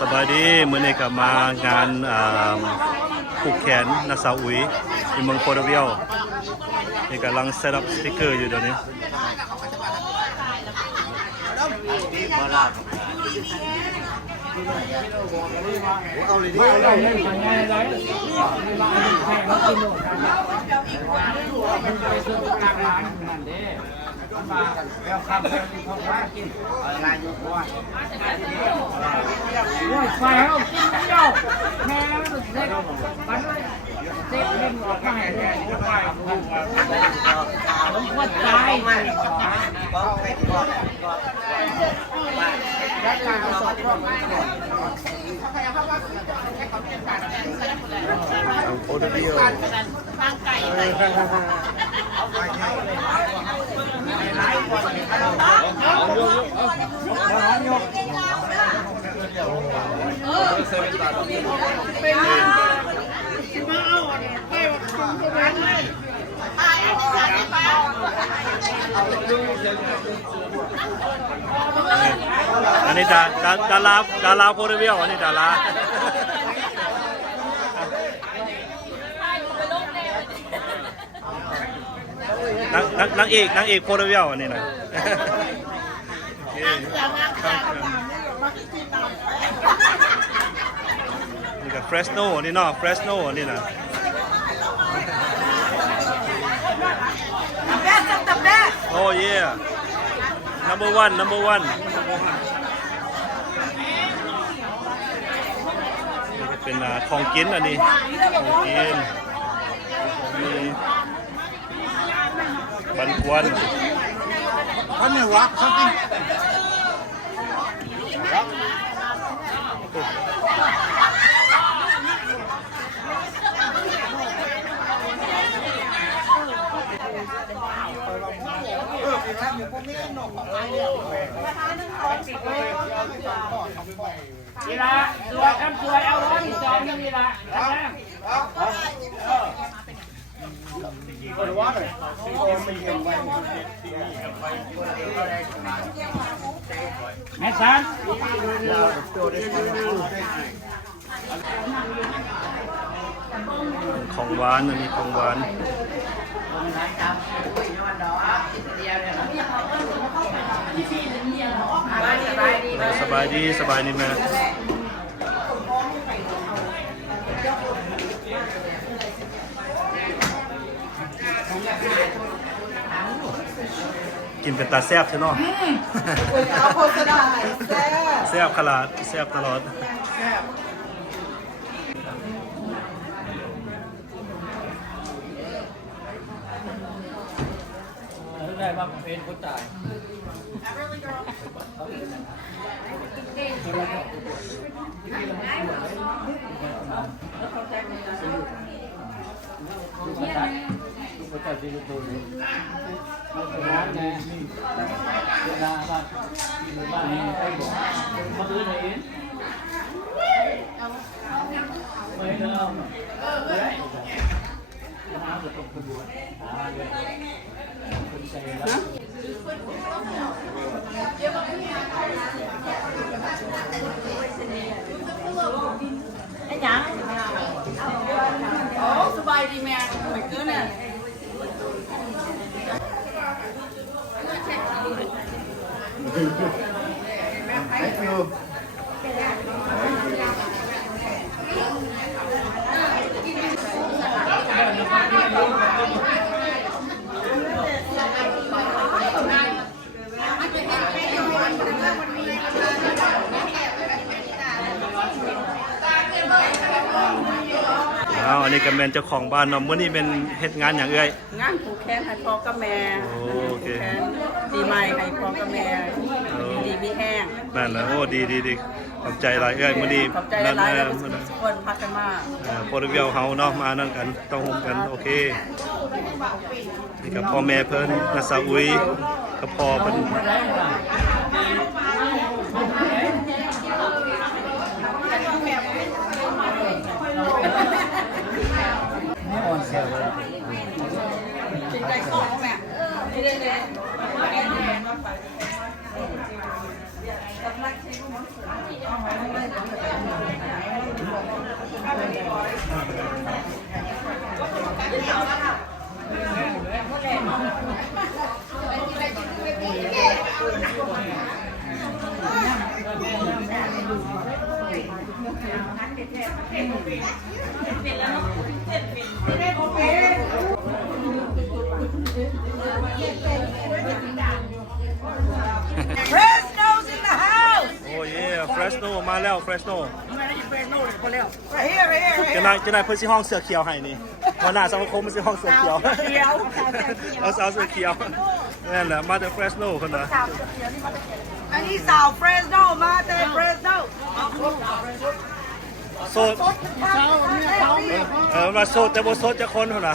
สบายดีมื้อนี้ก็มางานผูกแขนนักสาวอุ๋ยที่เมืองโปรตุเกสนี่กำลังเซตอัพสติ๊กเกอร์อยู่เดี๋ยวนี้มาแล้วครับแล้วที่เขาว่ากินอะไรอยู่ก่อนโอ้ยไปเอากินเดียวแม่มันเด็กมันเด็กเล่นออกมาให้แม่ไปผมว่าตายรักการเอาสอบรอบมาเนี่ยโปรตุเกสทางไก่เลยอันนี้ดาราโปรตุเกสอันนี้ดารานางเอกโปรตุเกสอันนี้นะนี่กับเฟรชโน่นี่เนาะเฟรชโน่นี่นะโอ้ย number one นี่ก็เป็นของกินอันนี้ของกินมีบันควนวันนี้วักสักทีนี่ละตัวทำตัวเอาล้อที่จอมนี่ละคนว่าเลยแม่สันของหวานอันนี้ของหวานสบายดีแม่กินเป็นตาแซ่บใช่เนาะเอาโฆษณาแซ่บแซ่บขนาดแซ่บตลอดได้ว่าเป็นคนตายพระเจ้าจีนตัวนี้ร้านไงนี่เวลาบ้านนี้ใครบอกมาซื้อไหนไม่เดิมน้ำจะตกกระบวนคนใจละไอ้ยังโอ้สบายดีแม่เหมือนกันเนี่ยThank you. อันนี้ก็แมนเจ้าของบ้านเนาะมื้อนี้เป็นเฮ็ดงานอย่างเอ้ยงานผูกแขนให้พ่อกับแม่โอเคดีใหม่ให้พ่อกับแม่ดีมีแห้งนั่นแหละโอ้ดีขอบใจหลายเอ้ยมื้อนี้ขอบใจหลายๆคนพักกันมากโปรตุเกสเฮาเนาะมานั่นกันต้องร่วมกันโอเคนี่กับพ่อแม่เพิ่นนักสาวอุ๋ยกับพ่อเพิ่นใจกล้องแม่ไม่ได้เลย Fresno's in the house โอ้ยเฟรชโนมาแล้วเฟรชโน right here right here จะได้เพื่อนที่ห้องเสือเขียวให้นี่วันหน้าสังคมมันสิห้องเสือเขียวเอาสาวเสือเขียวนั่นแหละมาจากเฟรชโนคนละ อันนี้สาวเฟรสโนมาแต่เฟรสโน โซดมาโซดแต่บ่โซดจะคนคนละ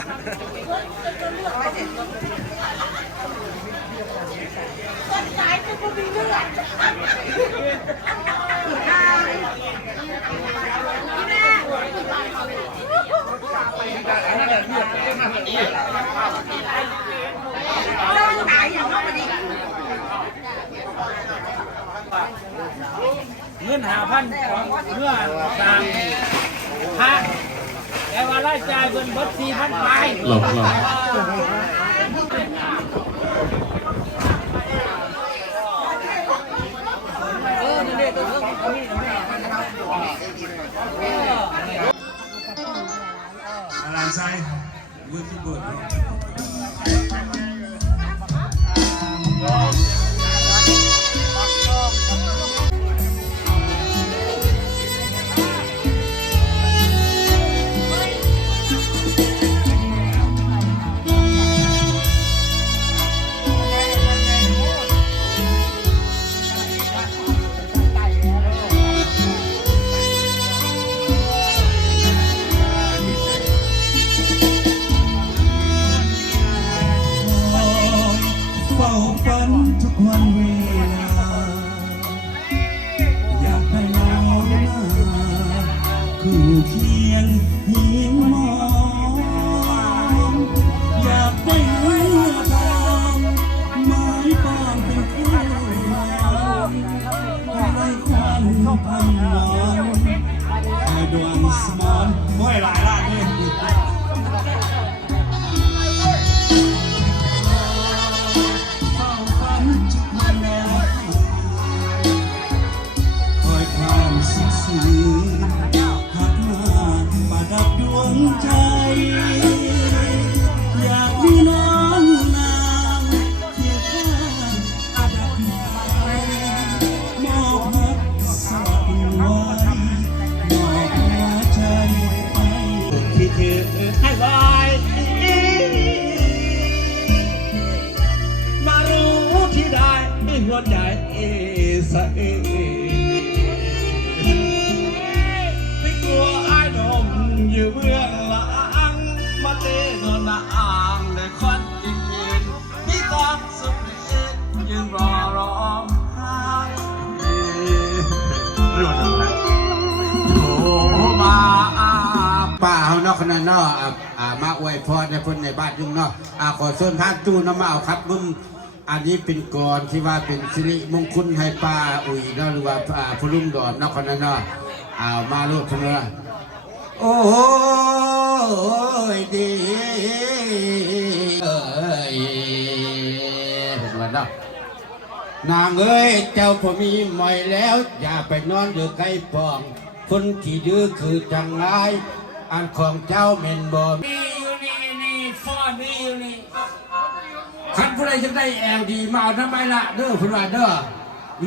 เงิน5,000ของเมื่อสร้างพระแต่ว่ารายจ่ายเพิ่นเบิด4,000ไปหลอกอะไรใช่มือที่เบิด เฝ้าฝันทุกวันเวลาอยากได้น้องมาคู่เคียงเหียงมองอยากได้เนื้อทองไม้ปองเป็นเครื่องหมายให้ควันพันนอนให้ดวงสมอนห้วยหลายล้านนี่หักมาประดับดวงใจอยากมีน้องนางเคียงข้างประดับใจมอบรักสวัสดิ์ไว้มอบหัวใจไปที่เธอให้ไว้มารู้ที่ได้หัวใจสะเออยู่เบื้องหลังมาเต้นนางในควันยิงยิงพี่ต้องสุดเอ็ดยืนรอร้องไห้เรื่องอะไรโผมาป้าเขาเนาะขนาดเนาะมาอวยพรในคนในบ้านยุ่งเนาะขอส่วนท่านจูนมาเอาครับมึงอันนี้เป็นกรที่ว่าเป็นสิริมงคลให้ป้าอุ๋ยเนาะหรือว่าพลุงดอนเนาะคนนั้นเนาะมาลูกเสมอโอ้ยดีเห็นวันนั้นนางเอ้ยเจ้าผมมีใหม่แล้วอย่าไปนอนอยู่ใกล้ปองคนที่ดื้อคือจังไรอันของเจ้าเมนบอมนี่ฟอนนี่ขันผู้ใดจะได้แอลดีมาเอาทำไมล่ะเด้อคุณวันเด้อ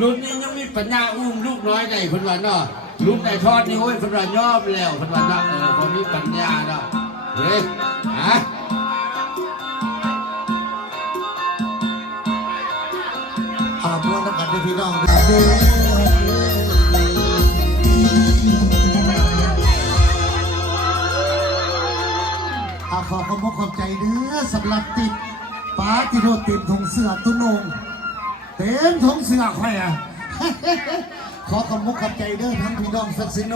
รุ่นนี้ยังมีปัญญาอุ้มลูกน้อยได้คุณวันเนาะลูกในทอดนี่โอ้ยพันวันย่อมแล้วพันวันละผมมีปัญญาเนาะเฮ้ยฮะพวกนักการพี่น้องขอขอบคุณขอบใจเด้อสำหรับติดป้าติโรติมทงเสือตุนงเต็มทงเสือใครอ่ะขอขอบคุณขอบใจเด้อทั้งพี่น้องซักซิโน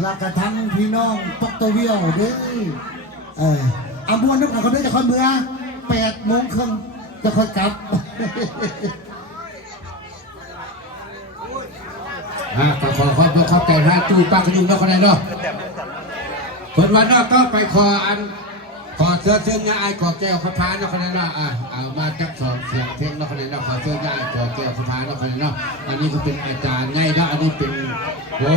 และก็ทั้งพี่น้องปัตโตเวียวเด้ออาบวนนึกเขาได้จะค่อยเมื่อ8:30จะค่อยกลับ ก็ขอขอบใจร้านตู้ป้าขยุงเนาะคนไหนเนาะคนวันนอกก็ไปขอเสื้อง่ายขอแก้วข้าวพาเนาะคนไหนเนาะเอามาจักสองเสียงเพลงเนาะคนไหนเนาะขอเสื้อง่ายขอแก้วข้าวพาเนาะคนไหนเนาะอันนี้ก็เป็นอาจารย์ง่ายเนาะอันนี้เป็นโอ้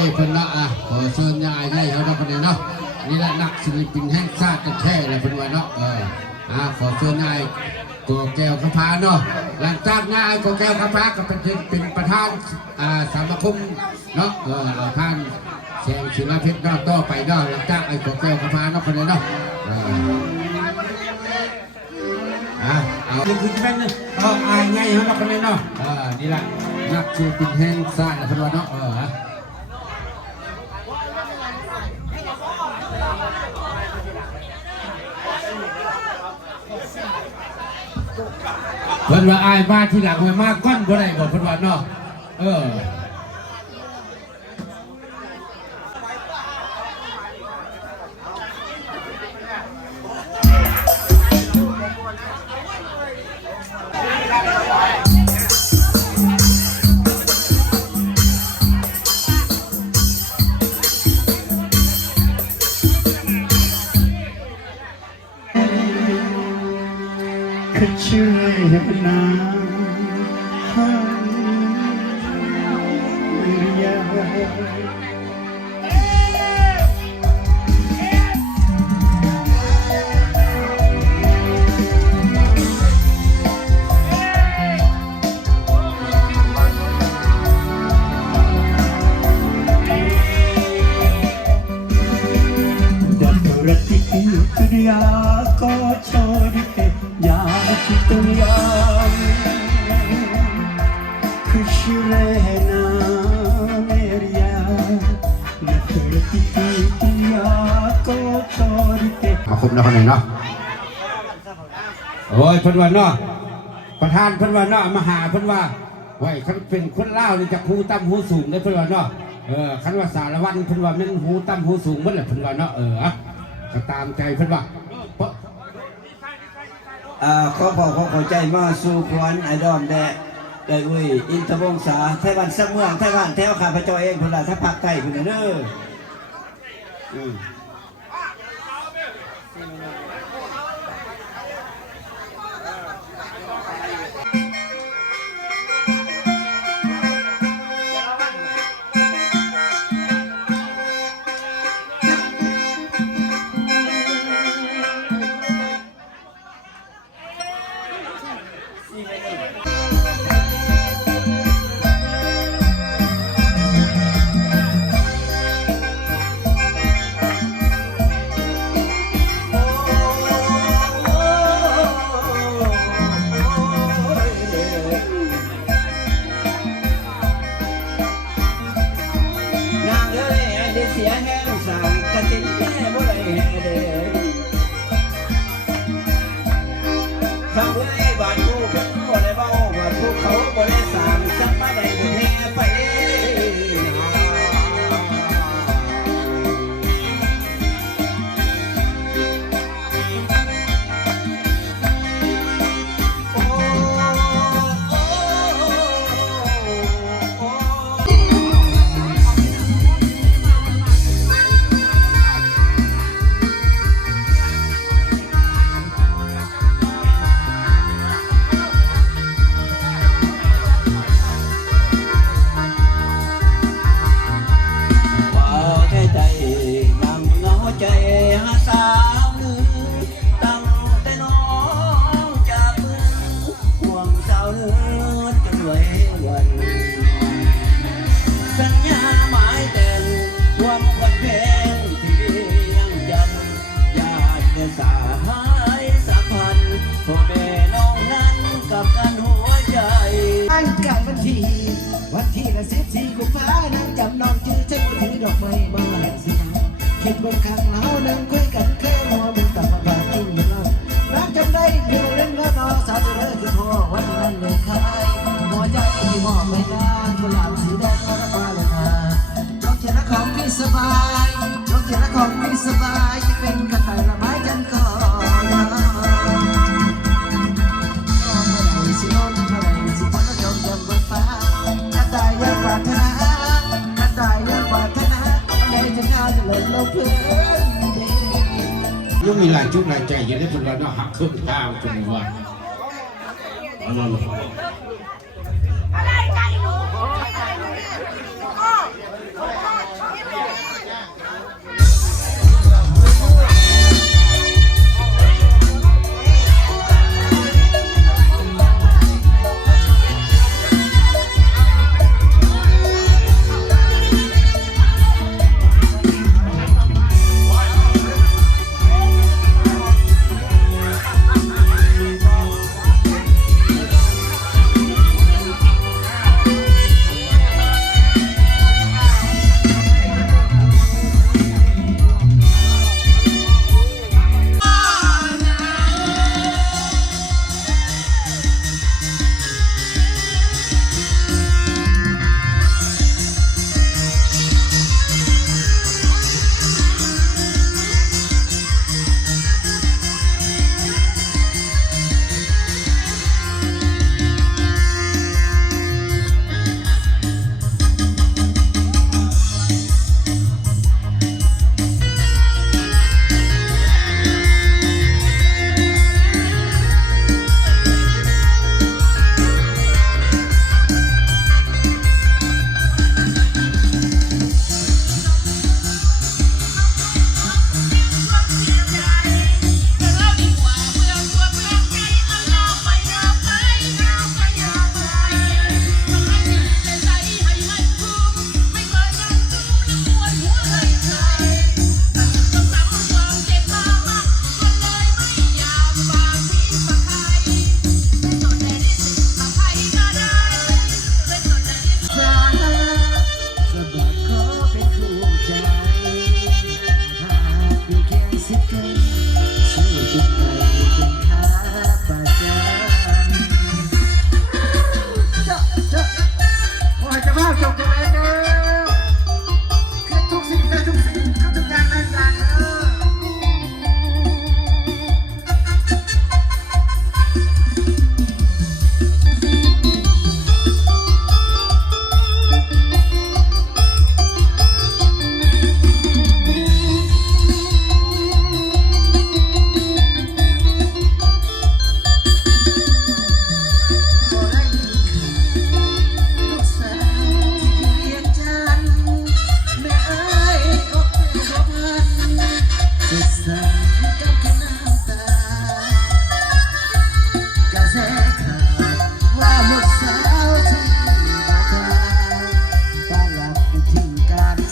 ยเพิ่นเนาะขอเสื้อง่ายง่ายเขาเนาะคนไหนเนาะนี่แหละนักศิลปินแห่งชาติแท้เลยเพิ่นว่าเนาะขอเสื้อง่ายขอแก้วข้าวพาเนาะหลังจากง่ายขอแก้วข้าวพาก็เป็นประธานสมาคมเนาะท่านแสงศิลาเพชรเนาะต่อไปเนาะหลังจากไอ้ขอแก้วข้าวพาเนาะคนไหนเนาะเอาคือแม่เนี่ยอายไงเขาเนาะคนนี้เนาะนี่แหละนักชูปินแห้งซ่าคนว่าเนาะเพิ่นว่าอายมาที่หลังไว้มากก้อนบ่ได้บ่เพิ่นว่าเนาะช่วยนาให้ยาको छोड़ के यार की दुनिया खुश रहना मेरी यार नफरत की दुनिया को छोड़ के เอาคมนะคนไหนเนาะโอ้ยเพิ่นว่าเนาะประธานเพิ่นว่าเนาะมหาเพิ่นว่าไว้คันเป็นคนลาวนี่จะหูต่ำหูสูงได้เพิ่นว่าเนาะคันว่าสารวัตรเพิ่นว่ามันหูต่ำหูสูงหมดแหละเพิ่นว่าเนาะก็ตามใจเพิ่นว่าขอบอกขอเข้าใจมาสู่พรไอดอมแดะได้อุ้ยอินทวงศาไต้หวันสักเมืองไต้หวันแถวข้าพเจ้าเองพุ่นล่ะถ้าภาคใต้พุ่นเด้อเสียแห้งสางกะติแม่บ่ได้แห่เด้ฟังไว้บาดผู้เพิ่นบ่ได้เว้าว่าพวกเขาบ่ได้สร้างสักมาได้แห่ไปวันที่ละ14 กุมภาพันธ์นั้นจำน้องจื้อใช้มือถือดอกไม้มาแหลกสินะคิดบนข้างเรานั่งคุยกันแค่หัวมุมกับมาบาดจิ้มเรารักจำได้เพียงเล่นแล้วนอสาวจะเลิกคือพ่อวันนั้นเลยคายหัวใจที่มอบไม่ได้กุหลาบสีแดงและฟ้าเลยนะจงเขียนของพี่สบายจงเขียนของพี่สบายจะเป็นกระต่ายละไม้จันก่อนเมื่อไรสิโน่นเมื่อไรสิพันแล้วจงจำบนฟ้าตายยังปรารถนา ก็มีหลายชุดหลายใจอยู่ในคนเราเนาะหักเครื่องดาวจนว่าอันนั้น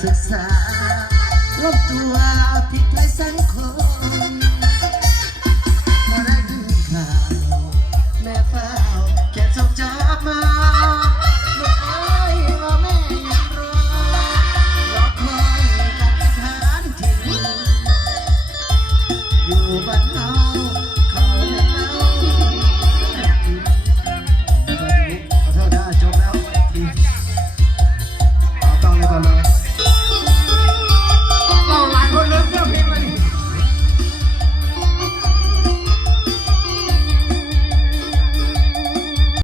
ศึกษาลบตัวผิดไปสังคมพอได้ยินข่าวแม่เฝ้าแค่ส่งจอบมาลูกเอ้ยว่าแม่ยังรอคอยกันทานที่อยู่บ้านเฮา